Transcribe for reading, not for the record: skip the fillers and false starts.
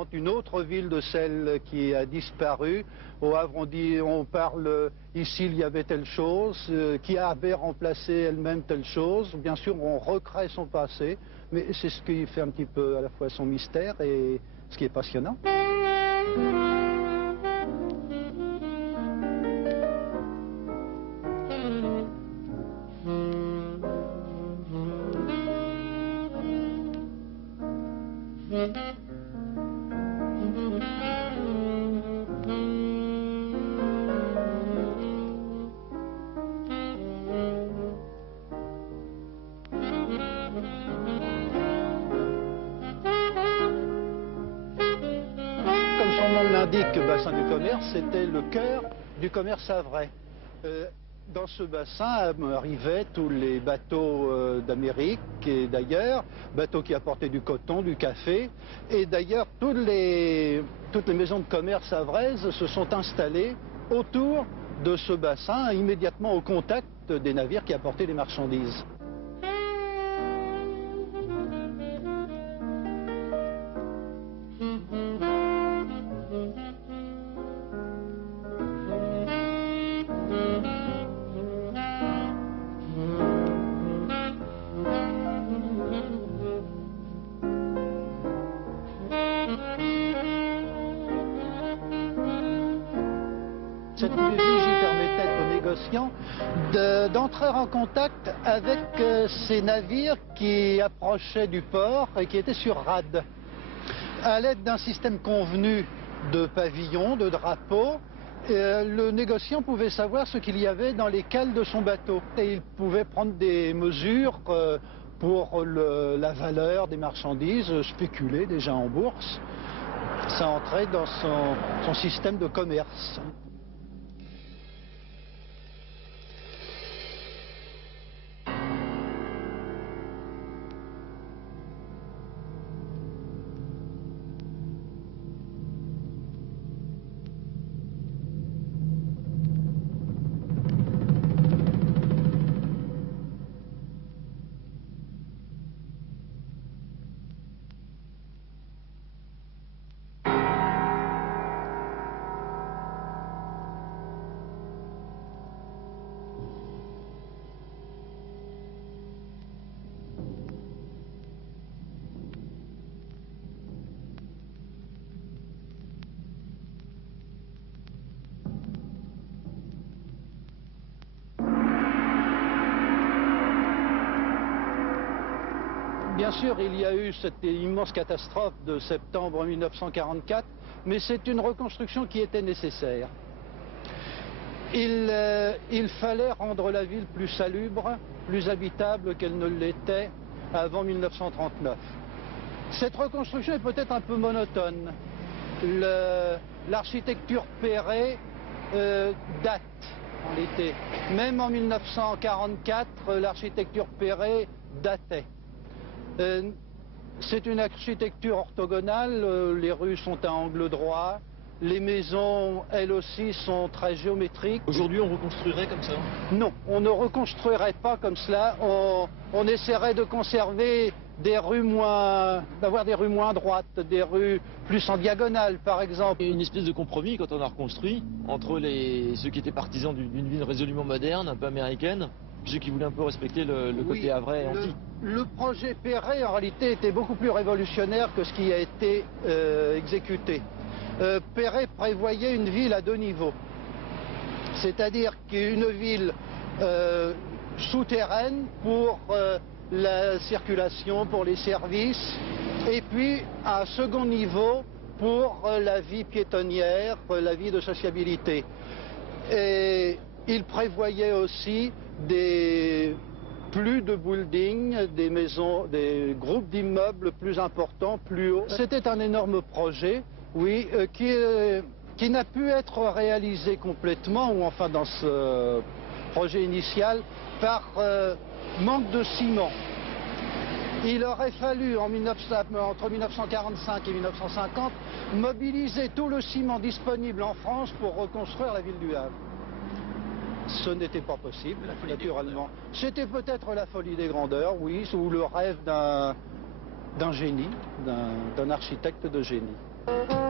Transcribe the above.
différente, une autre ville de celle qui a disparu. Au Havre, on parle, ici il y avait telle chose, qui avait remplacé elle-même telle chose. Bien sûr, on recrée son passé, mais c'est ce qui fait un petit peu à la fois son mystère et ce qui est passionnant. Comme son nom l'indique, bassin du commerce, c'était le cœur du commerce havrais. Dans ce bassin arrivaient tous les bateaux d'Amérique et d'ailleurs, bateaux qui apportaient du coton, du café. Et d'ailleurs, toutes les maisons de commerce havraises se sont installées autour de ce bassin, immédiatement au contact des navires qui apportaient les marchandises. Cette vigie permettait aux négociants d'entrer en contact avec ces navires qui approchaient du port et qui étaient sur rade. À l'aide d'un système convenu de pavillons, de drapeaux, le négociant pouvait savoir ce qu'il y avait dans les cales de son bateau. Et il pouvait prendre des mesures pour la valeur des marchandises, spéculer déjà en bourse. Ça entrait dans son système de commerce. Bien sûr, il y a eu cette immense catastrophe de septembre 1944, mais c'est une reconstruction qui était nécessaire. Il fallait rendre la ville plus salubre, plus habitable qu'elle ne l'était avant 1939. Cette reconstruction est peut-être un peu monotone. L'architecture Perret date en réalité. Même en 1944, l'architecture Perret datait. C'est une architecture orthogonale, les rues sont à angle droit, les maisons, elles aussi, sont très géométriques. Aujourd'hui, on reconstruirait comme ça? Non, on ne reconstruirait pas comme cela, on essaierait de conserver des rues d'avoir des rues moins droites, des rues plus en diagonale, par exemple. Une espèce de compromis quand on a reconstruit entre ceux qui étaient partisans d'une ville résolument moderne, un peu américaine, ceux qui voulaient un peu respecter le côté havrais antique. Le projet Perret, en réalité, était beaucoup plus révolutionnaire que ce qui a été exécuté. Perret prévoyait une ville à deux niveaux. C'est-à-dire qu'une ville souterraine pour la circulation, pour les services, et puis un second niveau pour la vie piétonnière, la vie de sociabilité. Et il prévoyait aussi plus de buildings, des maisons, des groupes d'immeubles plus importants, plus hauts. C'était un énorme projet, oui, qui n'a pu être réalisé complètement, ou enfin dans ce projet initial, par manque de ciment. Il aurait fallu, entre 1945 et 1950, mobiliser tout le ciment disponible en France pour reconstruire la ville du Havre. Ce n'était pas possible, naturellement. C'était peut-être la folie des grandeurs, oui, ou le rêve d'un génie, d'un architecte de génie. Merci.